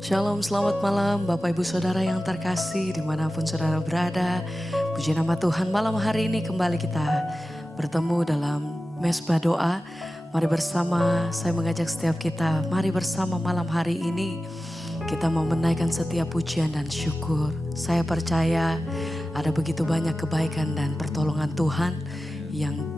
Shalom, selamat malam Bapak Ibu Saudara yang terkasih dimanapun saudara berada. Puji nama Tuhan, malam hari ini kembali kita bertemu dalam mesbah doa. Mari bersama, saya mengajak setiap kita, mari bersama malam hari ini kita mau menaikkan setiap pujian dan syukur. Saya percaya ada begitu banyak kebaikan dan pertolongan Tuhan yang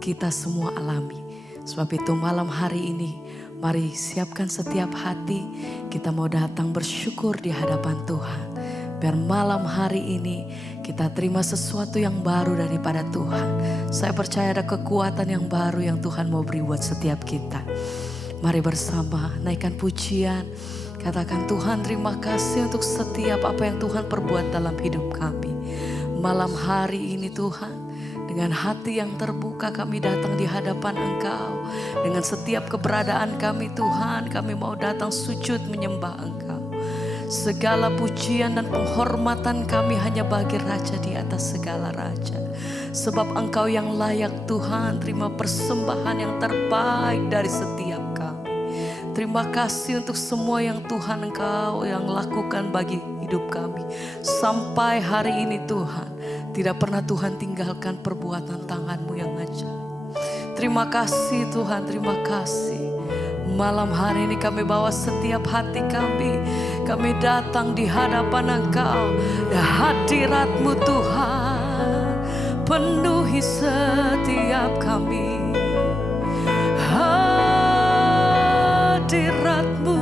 kita semua alami. Sebab itu malam hari ini mari siapkan setiap hati, kita mau datang bersyukur di hadapan Tuhan. Biar malam hari ini kita terima sesuatu yang baru daripada Tuhan. Saya percaya ada kekuatan yang baru yang Tuhan mau beri buat setiap kita. Mari bersama naikkan pujian. Katakan, Tuhan terima kasih untuk setiap apa yang Tuhan perbuat dalam hidup kami. Malam hari ini Tuhan, dengan hati yang terbuka kami datang di hadapan Engkau. Dengan setiap keberadaan kami Tuhan, kami mau datang sujud menyembah Engkau. Segala pujian dan penghormatan kami hanya bagi Raja di atas segala Raja. Sebab Engkau yang layak Tuhan, terima persembahan yang terbaik dari setiap kami. Terima kasih untuk semua yang Tuhan Engkau yang lakukan bagi hidup kami. Sampai hari ini Tuhan, tidak pernah Tuhan tinggalkan perbuatan tangan-Mu yang ajaib. Terima kasih Tuhan, terima kasih. Malam hari ini kami bawa setiap hati kami. Kami datang di hadapan Engkau. Hadirat-Mu Tuhan, penuhi setiap kami. Hadirat-Mu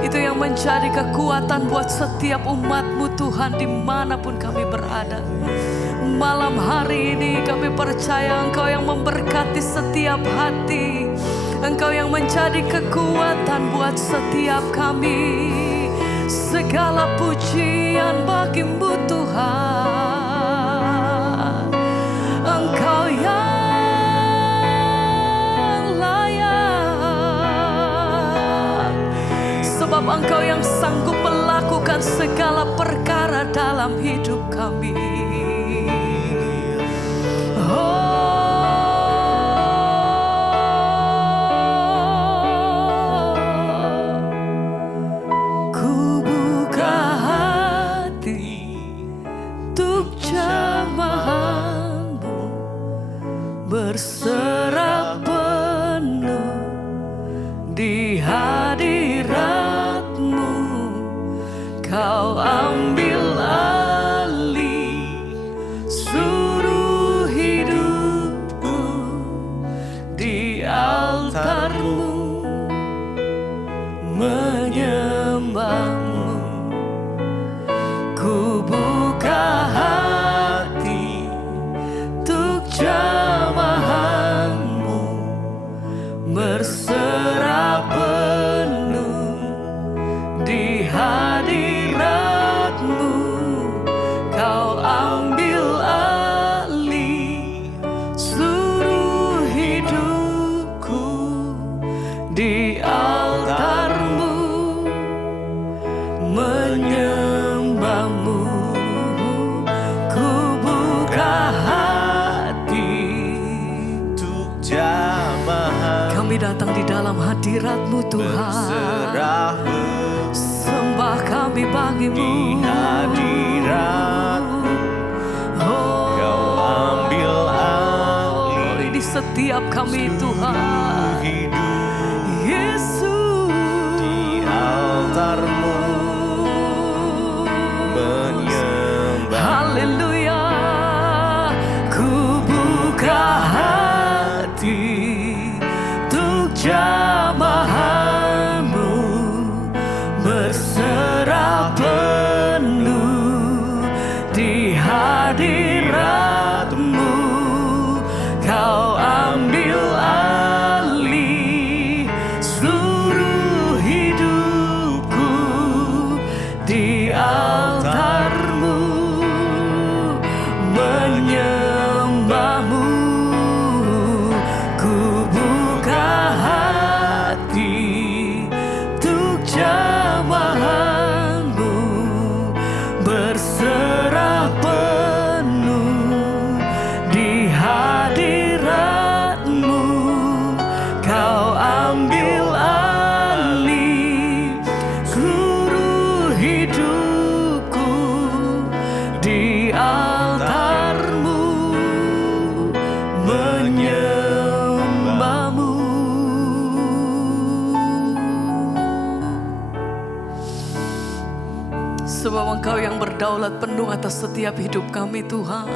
itu yang menjadi kekuatan buat setiap umat-Mu Tuhan dimanapun kami berada. Malam hari ini kami percaya Engkau yang memberkati setiap hati. Engkau yang menjadi kekuatan buat setiap kami. Segala pujian bagi-Mu Tuhan. Engkau yang layak. Sebab Engkau yang sanggup melakukan segala perkara dalam hidup kami. Ku buka hati untuk jamahan-Mu, berserah penuh di hadirat-Mu. Kau ambil alih seluruh hidupku di altar-Mu, menyembah-Mu. Ku buka hati untuk jamahan-Mu, berserah penuh di hadirat-Mu. Kau ambil alih seluruh hidupku di altar-Mu, menyembah-Mu. Ku buka hati untuk jamahan, kami datang di dalam hadirat-Mu Tuhan. berserah Sembah kami bagi-Mu. di hadirat. Kau ambil alih di setiap kami Tuhan. hidup Yesus di altar-Mu, menyembah. Haleluya. Ku buka hati untuk jamahan-Mu, berserah penuh di hadirat-Mu. Kau ambil alih seluruh hidupku bahwa Engkau yang berdaulat penuh atas setiap hidup kami Tuhan.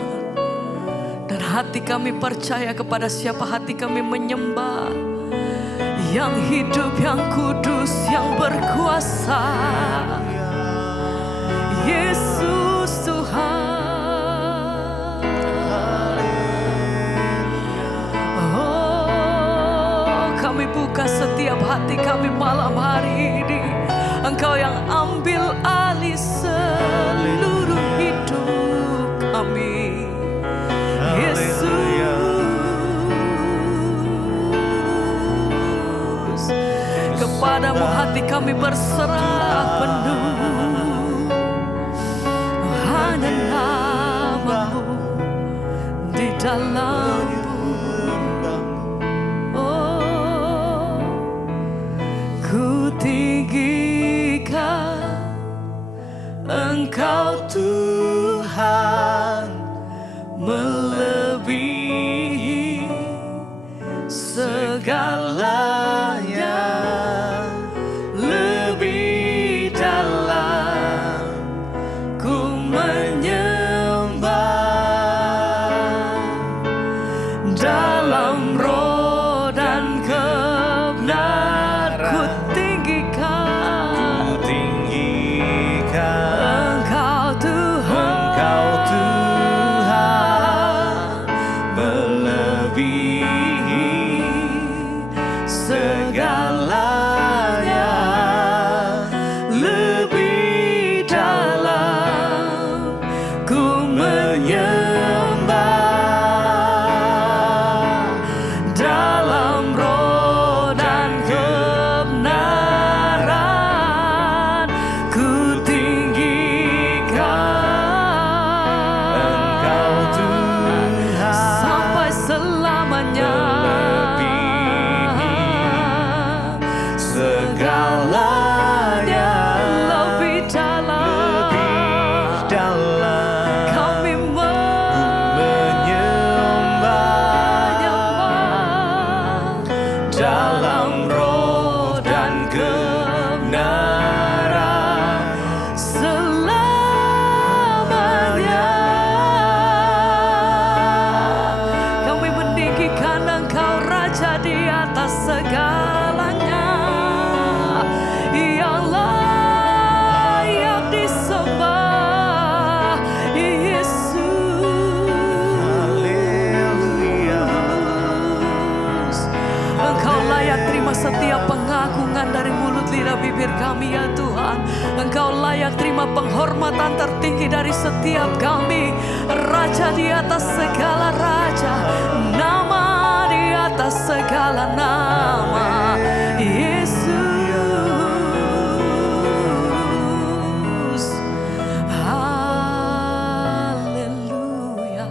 Dan hati kami percaya kepada siapa hati kami menyembah. Yang hidup, yang kudus, yang berkuasa. Yesus Tuhan. Oh, kami buka setiap hati kami malam hari ini. Engkau yang ambil alih seluruh hidup kami. Yesus, kepadamu hati kami berserah penuh. Hanya namamu di dalammu. Oh, ku tinggikan Engkau Tuhan, melebihi segalanya, lebih dalam ku menyembah, dalam roh dan kebenaran ku tinggikan Engkau Tuhan, melebihi segalanya, lebih dalam ku menyembah, dalam roh dan kebenaran ku tinggikan Engkau Tuhan, sampai selamanya, segalanya, lebih dalam kami menyembah, dalam roh dan kebenaran selamanya. Kami meninggikan Engkau Raja di atas segalanya, yang layak disembah, Yesus. Engkau layak terima setiap pengagungan dari mulut lidah bibir kami ya Tuhan. Engkau layak terima penghormatan tertinggi dari setiap kami. Raja di atas segala raja, nama di atas segala nama, Yesus. Haleluya.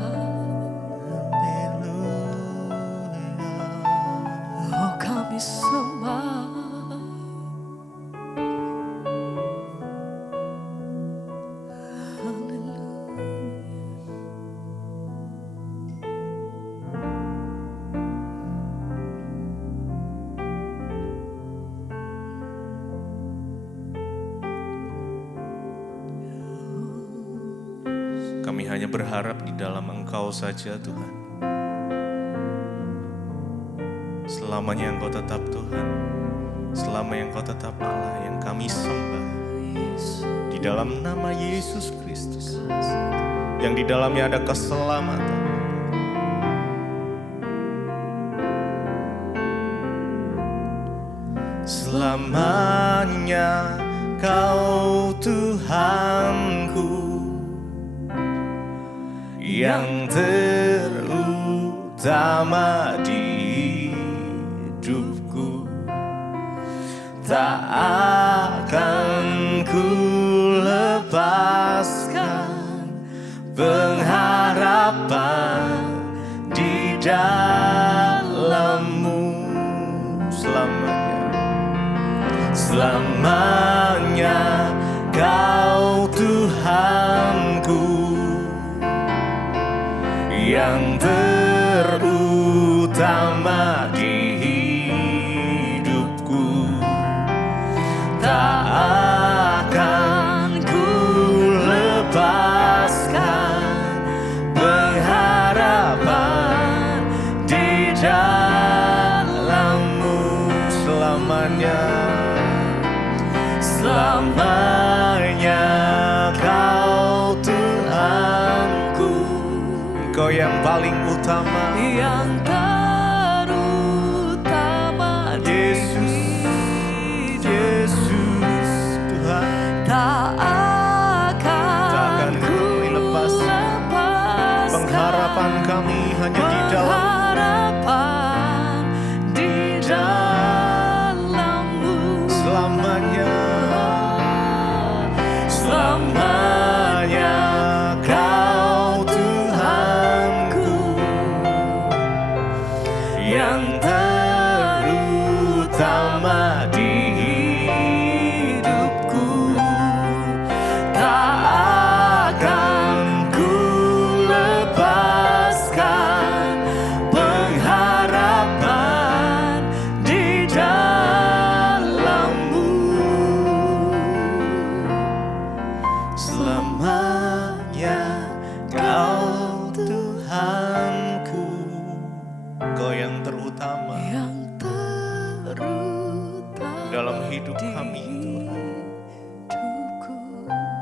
Oh, kami sembah. Kami hanya berharap di dalam Engkau saja Tuhan. Selamanya Engkau tetap Tuhan, selamanya Engkau tetap Allah yang kami sembah. Di dalam nama Yesus Kristus, yang di dalamnya ada keselamatan. Selamanya Kau Tuhanku, yang terutama di hidupku. Tak akan ku lepaskan pengharapan di dalam-Mu selamanya. Selamanya Kau Tuhanku, yang terutama di hidupku. Tak akan ku selamanya. Selamanya Kau Tuhanku, Engkau yang paling utama, yang terutama. Yesus, Yesus Tuhan. Tak akan kami lepaskan. Pengharapan kami hanya di dalam selamanya. Selamanya Kau Tuhanku, yang terutama di hidupku. Tak akan ku lepaskan pengharapan di dalam-Mu. Selamanya Kau Tuhanku, Kau yang terutama, Yang terutama dalam hidup kami, Tuhan. hidupku.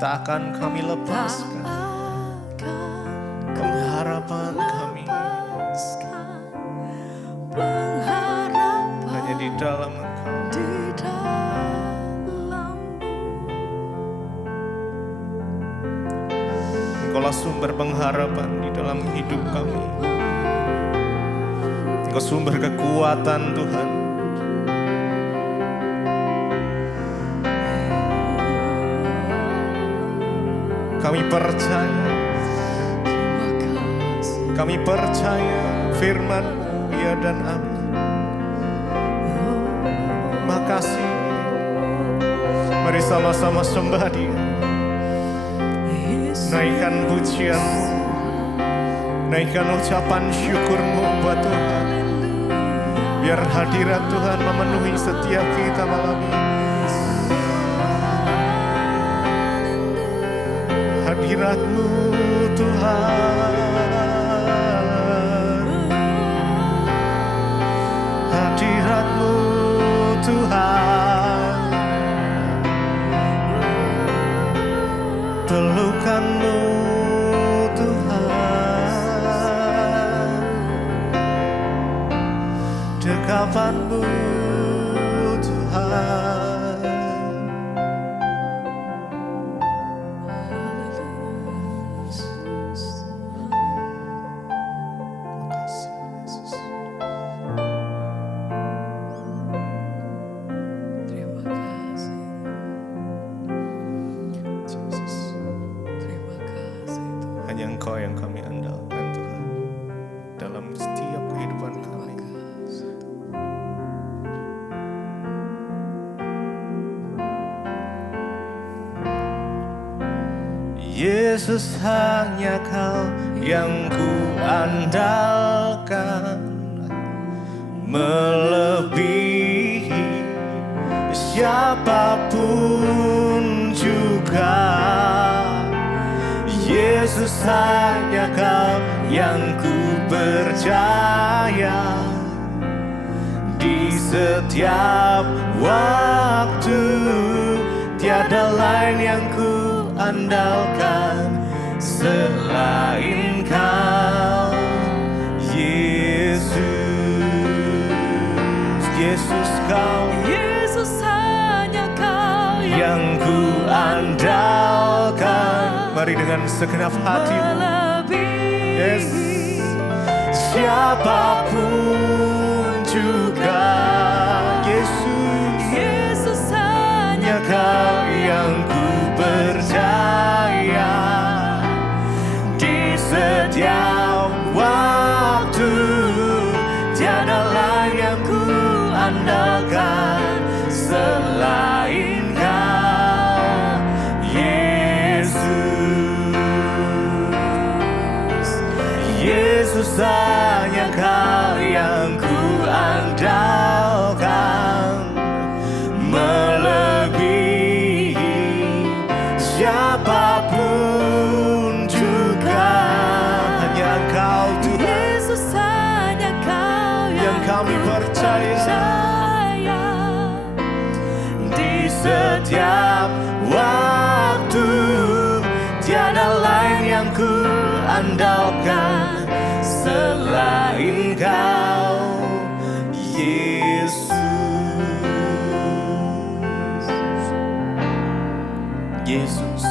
Tak akan kami lepaskan pengharapan kami hanya di dalam Engkau. di dalam. Engkaulah sumber pengharapan di dalam hidup kami. Engkau sumber kekuatan, Tuhan. Kami percaya, kami percaya firman-Mu ya dan amin. Makasih. Mari sama-sama sembah Dia. Naikkan pujian-Mu, naikkan ucapan syukur-Mu buat Tuhan. Biar hadirat Tuhan memenuhi setiap kita malam ini. Hadirat-Mu Tuhan, hadirat-Mu Tuhan, pelukan-Mu Tuhan, dekapan-Mu Tuhan. Hanya Engkau yang kami andalkan, Tuhan, dalam setiap kehidupan kami. Yesus, hanya Kau yang ku andalkan, melebihi siapapun juga. Yesus, hanya Kau yang ku percaya, di setiap waktu tiada lain yang ku andalkan selain Kau, Yesus. Yesus, Kau, Yesus, hanya Kau yang ku andalkan. Mari dengan segenap hatimu. Yes. Siapapun juga, Yesus. Yesus, hanya Kau yang ku percaya, di setiap waktu tiada lain yang ku andalkan selain Kau, Yesus. Yesus, hanya Kau yang ku andalkan, melebihi siapapun juga. Hanya Engkau, Tuhan. Yesus, hanya Kau yang kami percaya. setiap waktu. Tiada lain yang ku andalkan selain Kau, Yesus. Yesus,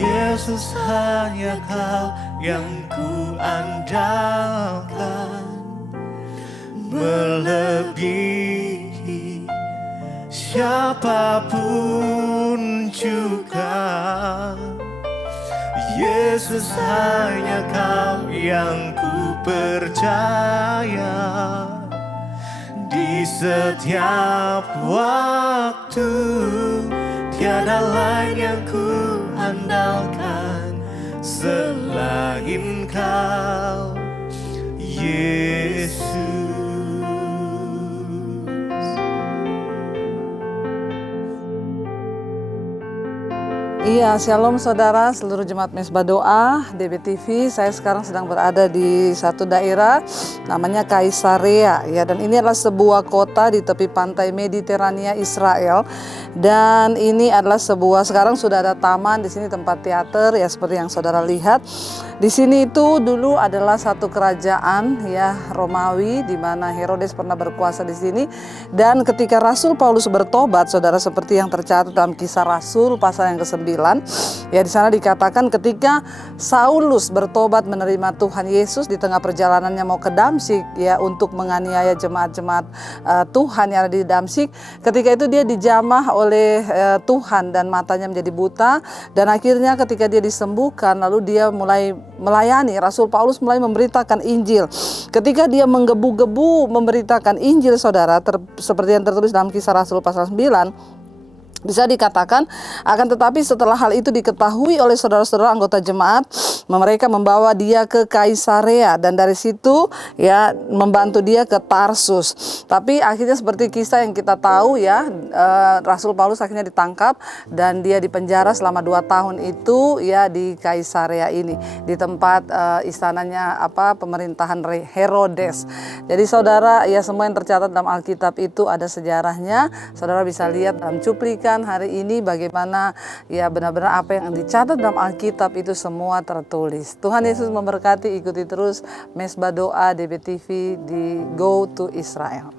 Yesus, hanya Kau yang ku andalkan, melebihi siapapun juga. Yesus, hanya Kau yang ku percaya. Di setiap waktu, tiada lain yang ku andalkan selain Kau, Yesus. Iya, shalom saudara, seluruh jemaat Mesbah Doa, DBTV. Saya sekarang sedang berada di satu daerah namanya Kaisarea, ya, dan ini adalah sebuah kota di tepi pantai Mediterania Israel. Dan ini adalah sekarang sudah ada taman di sini, tempat teater, ya, seperti yang saudara lihat. Di sini itu dulu adalah satu kerajaan, ya, Romawi, di mana Herodes pernah berkuasa di sini. Dan ketika Rasul Paulus bertobat, saudara, seperti yang tercatat dalam Kisah Rasul pasal yang ke-9, ya, di sana dikatakan ketika Saulus bertobat menerima Tuhan Yesus di tengah perjalanannya mau ke Damsyik, ya, untuk menganiaya jemaat-jemaat Tuhan yang ada di Damsyik. Ketika itu dia dijamah oleh Tuhan dan matanya menjadi buta, dan akhirnya ketika dia disembuhkan, lalu dia mulai melayani. Rasul Paulus mulai memberitakan Injil. Ketika dia menggebu-gebu memberitakan Injil, saudara, seperti yang tertulis dalam Kisah Rasul pasal 9, bisa dikatakan, akan tetapi setelah hal itu diketahui oleh saudara-saudara anggota jemaat, mereka membawa dia ke Kaisarea, dan dari situ, ya, membantu dia ke Tarsus. Tapi akhirnya seperti kisah yang kita tahu, ya, Rasul Paulus akhirnya ditangkap dan dia dipenjara selama 2 tahun itu, ya, di Kaisarea ini, di tempat istananya pemerintahan Herodes. Jadi saudara, ya, semua yang tercatat dalam Alkitab itu ada sejarahnya. Saudara bisa lihat dalam cuplikan hari ini bagaimana, ya, benar-benar apa yang dicatat dalam Alkitab itu semua tertulis. Tuhan Yesus memberkati. Ikuti terus Mesbah Doa DBTV di Go to Israel.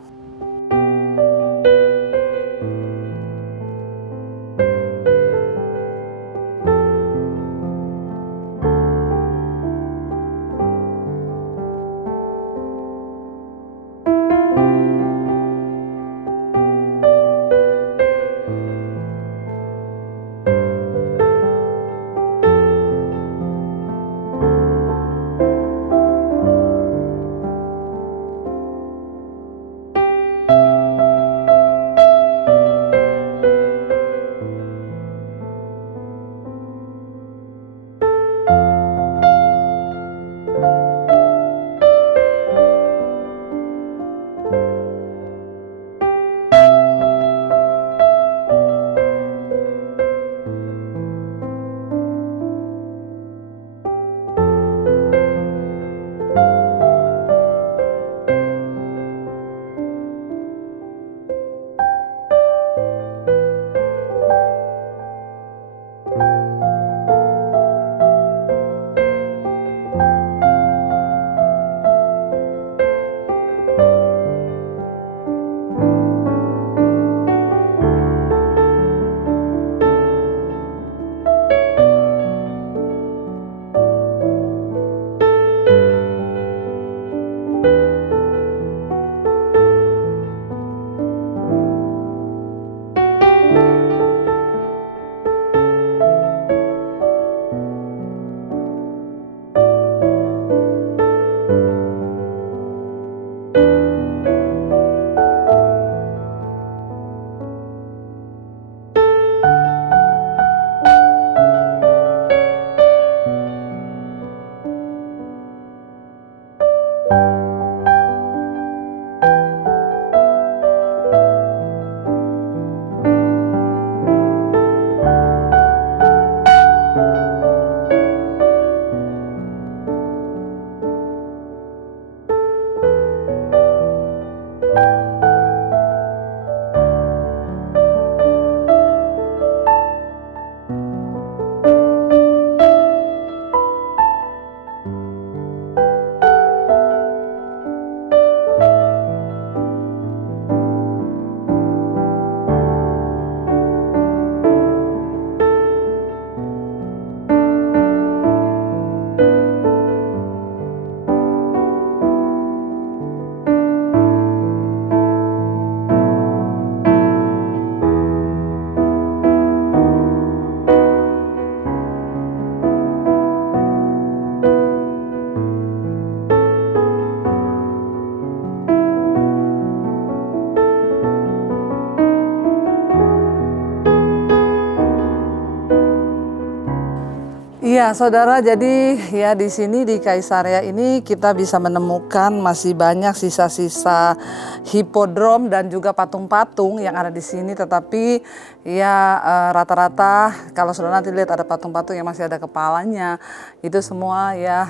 Iya, saudara. Jadi ya di sini di Kaisarea ini kita bisa menemukan masih banyak sisa-sisa hipodrom dan juga patung-patung yang ada di sini. Tetapi ya rata-rata kalau saudara nanti lihat ada patung-patung yang masih ada kepalanya, itu semua ya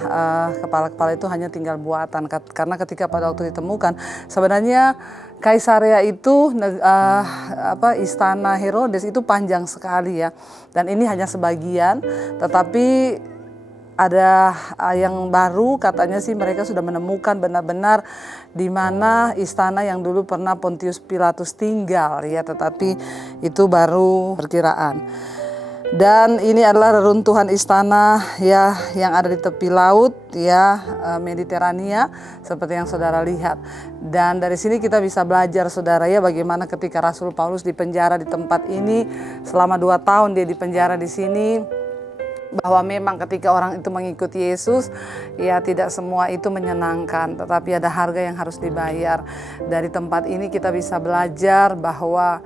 kepala-kepala itu hanya tinggal buatan. Karena ketika pada waktu ditemukan sebenarnya Kaisarea itu istana Herodes itu panjang sekali ya, dan ini hanya sebagian. Tetapi ada yang baru, katanya sih mereka sudah menemukan benar-benar di mana istana yang dulu pernah Pontius Pilatus tinggal ya, tetapi itu baru perkiraan. Dan ini adalah reruntuhan istana ya yang ada di tepi laut ya Mediterania seperti yang saudara lihat. Dan dari sini kita bisa belajar saudara ya bagaimana ketika Rasul Paulus dipenjara di tempat ini selama 2 tahun dia dipenjara di sini, bahwa memang ketika orang itu mengikuti Yesus ya tidak semua itu menyenangkan, tetapi ada harga yang harus dibayar. Dari tempat ini kita bisa belajar bahwa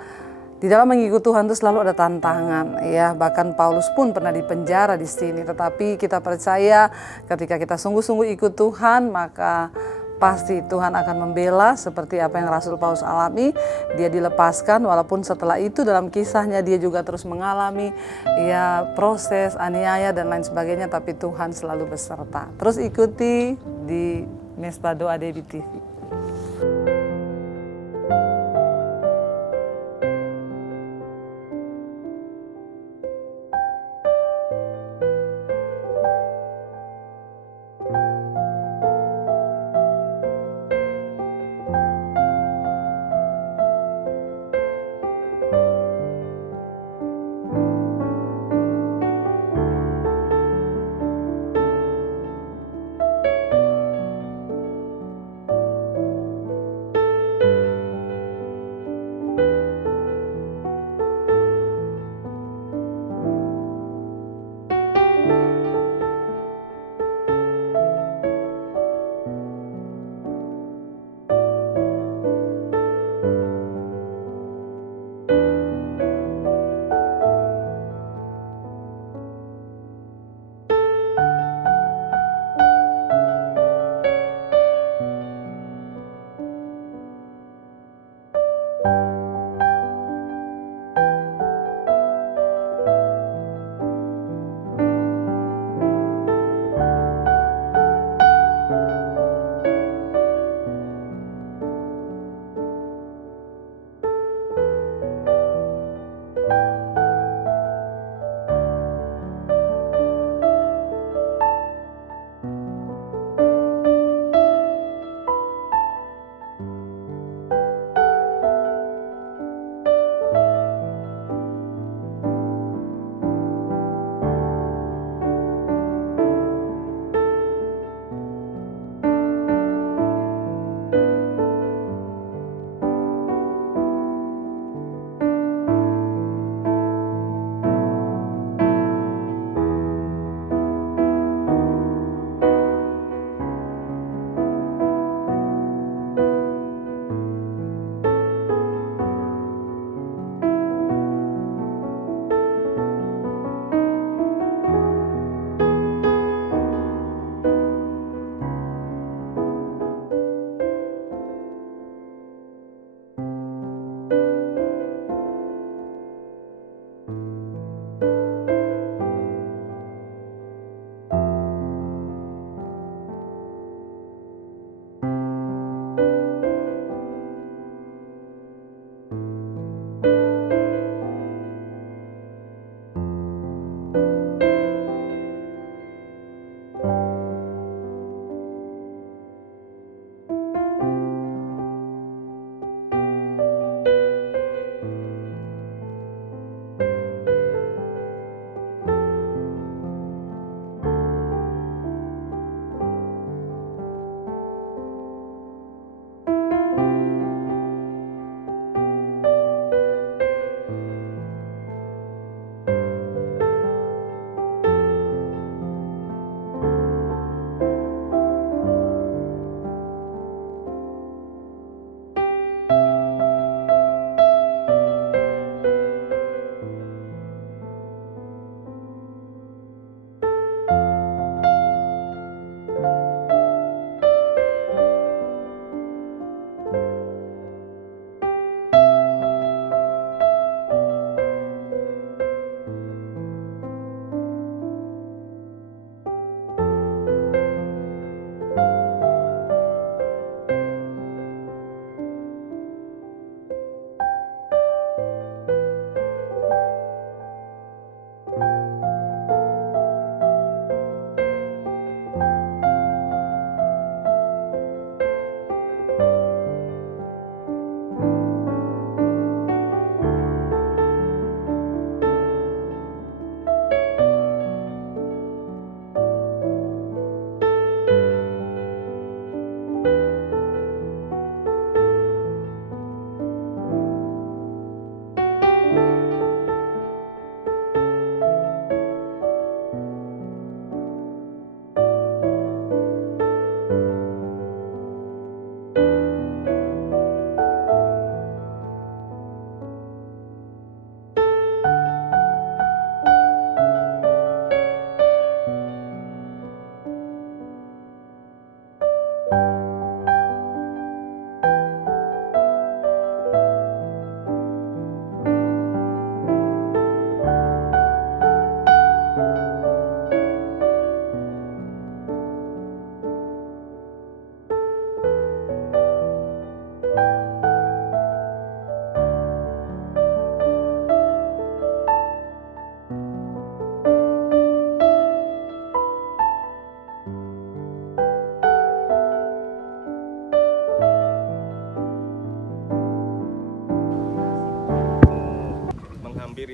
di dalam mengikuti Tuhan itu selalu ada tantangan ya. Bahkan Paulus pun pernah dipenjara di sini, tetapi kita percaya ketika kita sungguh-sungguh ikut Tuhan maka pasti Tuhan akan membela seperti apa yang Rasul Paulus alami. Dia dilepaskan walaupun setelah itu dalam kisahnya dia juga terus mengalami ya proses aniaya dan lain sebagainya, tapi Tuhan selalu beserta. Terus ikuti di Mesbah Doa Debbie TV.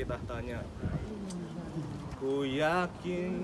kita tanya. Ku yakin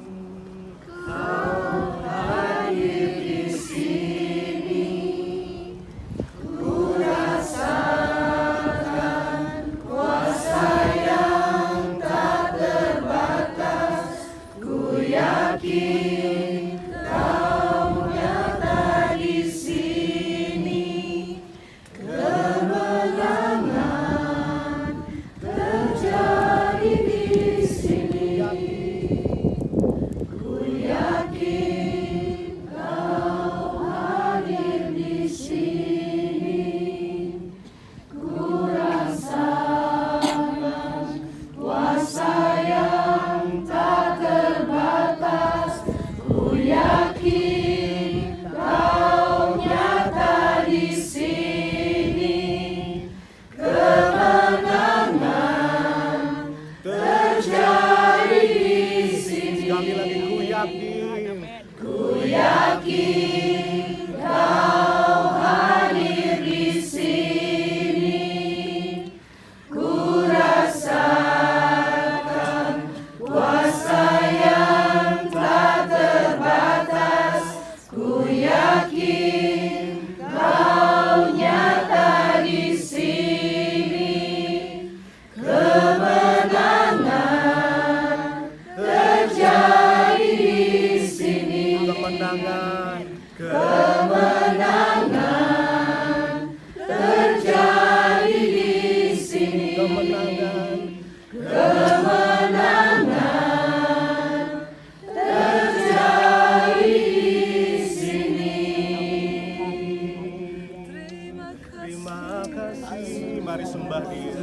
mari sembah Dia.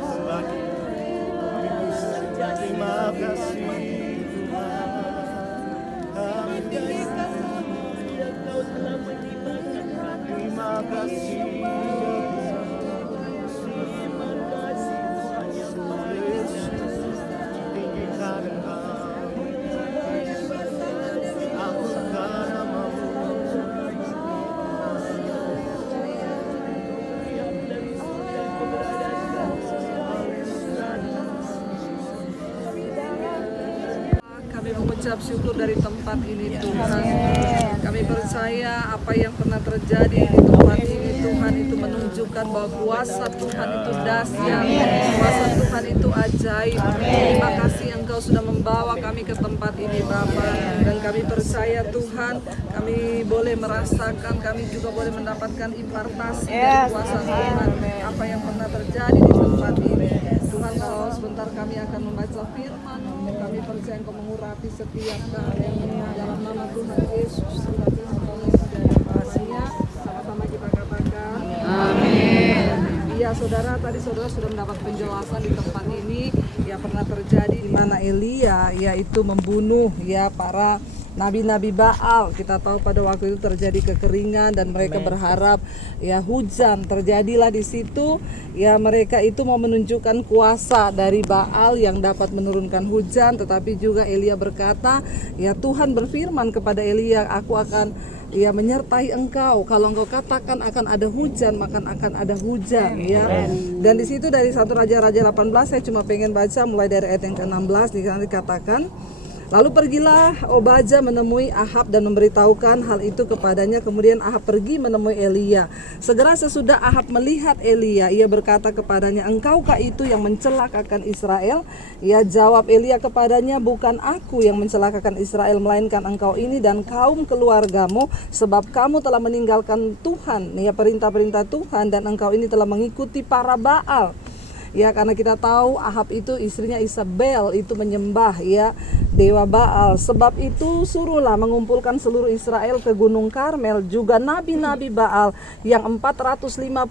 Sembah Dia. Terima kasih Tuhan. Terima kasih. Tinggikan Engkau. Angkat namamu. Kami mengucap syukur dari tempat ini Tuhan. Kami percaya apa yang pernah terjadi di tempat ini Tuhan itu menunjukkan bahwa kuasa Tuhan itu dahsyat, kuasa Tuhan itu ajaib. Terima kasih Engkau sudah membawa kami ke tempat ini Bapa, dan kami percaya Tuhan kami boleh merasakan, kami juga boleh mendapatkan impartasi dari kuasa Tuhan apa yang pernah terjadi di tempat ini. Tuhan, kalau sebentar kami akan membaca firman, kami percaya Engkau mengurapi setiap keadaan dalam nama Tuhan Yesus. Sama-sama kita katakan amin. Iya saudara, tadi saudara sudah mendapat penjelasan di tempat ini ya pernah terjadi di mana Elia yaitu membunuh ya para nabi-nabi Baal. Kita tahu pada waktu itu terjadi kekeringan dan mereka berharap ya hujan. Terjadilah di situ ya, mereka itu mau menunjukkan kuasa dari Baal yang dapat menurunkan hujan, tetapi juga Elia berkata, ya Tuhan berfirman kepada Elia, aku akan ya menyertai engkau. Kalau engkau katakan akan ada hujan, maka akan ada hujan ya. Dan di situ dari 1 Raja-Raja 18 saya cuma pengen baca mulai dari ayat yang ke-16 dikatakan, lalu pergilah Obadja menemui Ahab dan memberitahukan hal itu kepadanya. Kemudian Ahab pergi menemui Elia. Segera sesudah Ahab melihat Elia, ia berkata kepadanya, engkaukah itu yang mencelakakan Israel? Ia jawab Elia kepadanya, bukan aku yang mencelakakan Israel, melainkan engkau ini dan kaum keluargamu, sebab kamu telah meninggalkan Tuhan, ya perintah-perintah Tuhan, dan engkau ini telah mengikuti para Baal. Ya, karena kita tahu Ahab itu istrinya Isabel itu menyembah ya dewa Baal. Sebab itu suruhlah mengumpulkan seluruh Israel ke Gunung Karmel, juga nabi-nabi Baal yang 450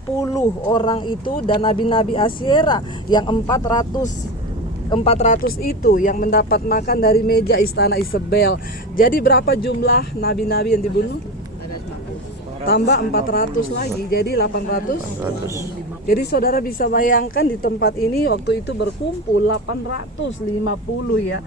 orang itu, dan nabi-nabi Asyera yang 400 itu yang mendapat makan dari meja istana Isabel. Jadi berapa jumlah nabi-nabi yang dibunuh? Tambah 400 lagi, jadi 800. Jadi saudara bisa bayangkan di tempat ini waktu itu berkumpul 850 ya.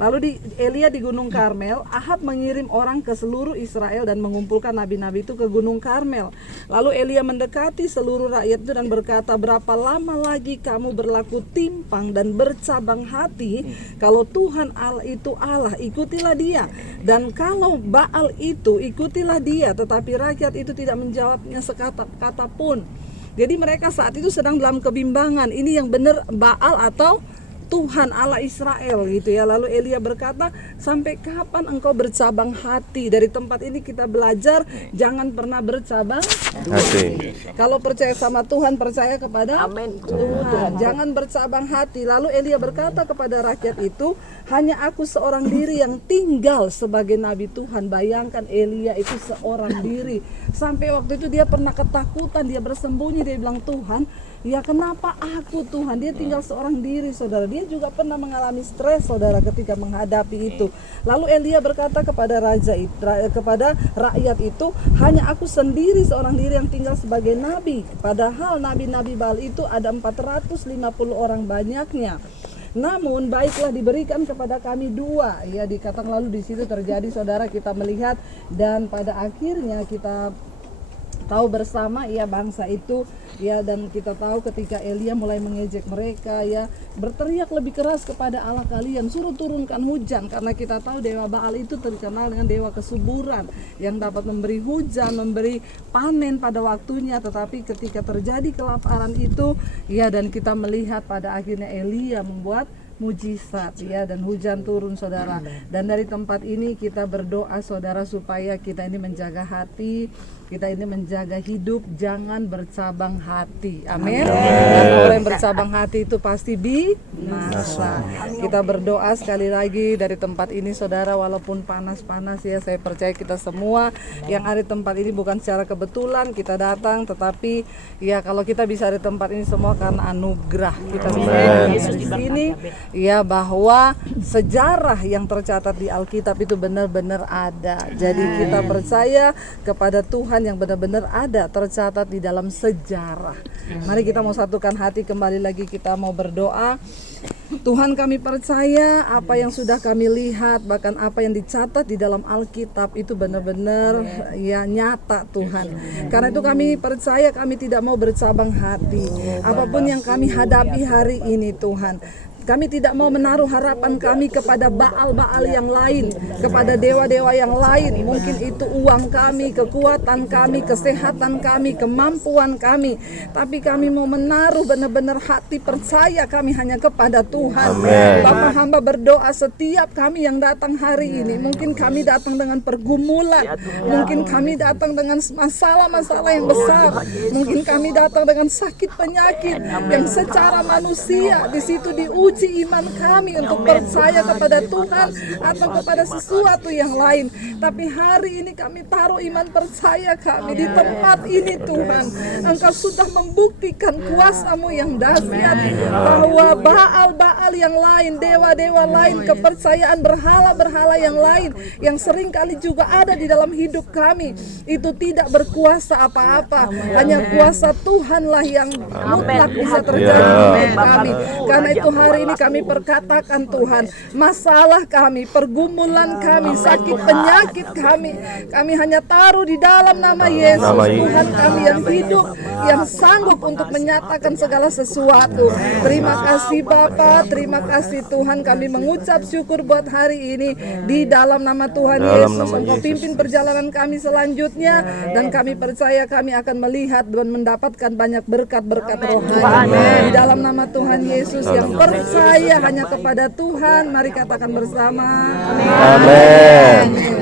Lalu Elia di Gunung Karmel, Ahab mengirim orang ke seluruh Israel dan mengumpulkan nabi-nabi itu ke Gunung Karmel. Lalu Elia mendekati seluruh rakyat itu dan berkata, berapa lama lagi kamu berlaku timpang dan bercabang hati? Kalau Tuhan Allah itu Allah, ikutilah dia. Dan kalau Baal itu, ikutilah dia. Tetapi rakyat itu tidak menjawabnya sekata-kata pun. Jadi mereka saat itu sedang dalam kebimbangan. Ini yang benar Baal atau Tuhan Allah Israel gitu ya. Lalu Elia berkata, sampai kapan engkau bercabang hati? Dari tempat ini kita belajar jangan pernah bercabang hati. Kalau percaya sama Tuhan, percaya kepada Tuhan. Jangan bercabang hati. Lalu Elia berkata kepada rakyat itu, hanya aku seorang diri yang tinggal sebagai nabi Tuhan. Bayangkan Elia itu seorang diri. Sampai waktu itu dia pernah ketakutan, dia bersembunyi, dia bilang, Tuhan, ya kenapa aku Tuhan? Dia tinggal seorang diri, saudara. Dia juga pernah mengalami stres, saudara, ketika menghadapi itu. Lalu Elia berkata kepada kepada rakyat itu, hanya aku sendiri seorang diri yang tinggal sebagai nabi. Padahal nabi-nabi Baal itu ada 450 orang banyaknya. Namun baiklah diberikan kepada kami 2. Ya, dikatakan lalu di situ terjadi, saudara, kita melihat dan pada akhirnya kita tahu bersama ya bangsa itu ya, dan kita tahu ketika Elia mulai mengejek mereka ya, berteriak lebih keras kepada Allah kalian, suruh turunkan hujan, karena kita tahu dewa Baal itu terkenal dengan dewa kesuburan yang dapat memberi hujan, memberi panen pada waktunya. Tetapi ketika terjadi kelaparan itu ya, dan kita melihat pada akhirnya Elia membuat mujizat ya, dan hujan turun, saudara. Dan dari tempat ini kita berdoa, saudara, supaya kita ini menjaga hati, kita ini menjaga hidup, jangan bercabang hati. Amin. Dan orang yang bercabang hati itu pasti binasa. Kita berdoa sekali lagi dari tempat ini, saudara, walaupun panas-panas ya, saya percaya kita semua yang ada di tempat ini bukan secara kebetulan kita datang, tetapi ya kalau kita bisa ada di tempat ini semua karena anugerah. Kita bisa di sini ya, bahwa sejarah yang tercatat di Alkitab itu benar-benar ada. Jadi kita percaya kepada Tuhan yang benar-benar ada, tercatat di dalam sejarah. Mari kita mau satukan hati kembali lagi, kita mau berdoa. Tuhan, kami percaya apa yang sudah kami lihat, bahkan apa yang dicatat di dalam Alkitab itu benar-benar ya nyata, Tuhan. Karena itu kami percaya, kami tidak mau bercabang hati. Apapun yang kami hadapi hari ini, Tuhan, kami tidak mau menaruh harapan kami kepada Baal-Baal yang lain, kepada dewa-dewa yang lain. Mungkin itu uang kami, kekuatan kami, kesehatan kami, kemampuan kami. Tapi kami mau menaruh benar-benar hati percaya kami hanya kepada Tuhan. Bapak hamba berdoa setiap kami yang datang hari ini. Mungkin kami datang dengan pergumulan, mungkin kami datang dengan masalah-masalah yang besar, mungkin kami datang dengan sakit penyakit yang secara manusia di situ diuji iman kami untuk percaya kepada Tuhan atau kepada sesuatu yang lain. Tapi hari ini kami taruh iman percaya kami di tempat ini, Tuhan. Engkau sudah membuktikan kuasa-Mu yang dahsyat, bahwa Baal-Baal yang lain, dewa-dewa lain, kepercayaan berhala-berhala yang lain yang seringkali juga ada di dalam hidup kami, itu tidak berkuasa apa-apa. Hanya kuasa Tuhanlah yang mutlak bisa terjadi di hidup kami. Karena itu hari ini kami perkatakan, Tuhan, masalah kami, pergumulan kami, sakit penyakit kami hanya taruh di dalam nama Yesus, Tuhan kami yang hidup, yang sanggup untuk menyatakan segala sesuatu. Terima kasih Bapa, terima kasih Tuhan, kami mengucap syukur buat hari ini. Di dalam nama Tuhan Yesus, Engkau pimpin perjalanan kami selanjutnya, dan kami percaya kami akan melihat dan mendapatkan banyak berkat-berkat rohani. Di dalam nama Tuhan Yesus, yang percaya hanya kepada Tuhan, mari katakan bersama. Amin.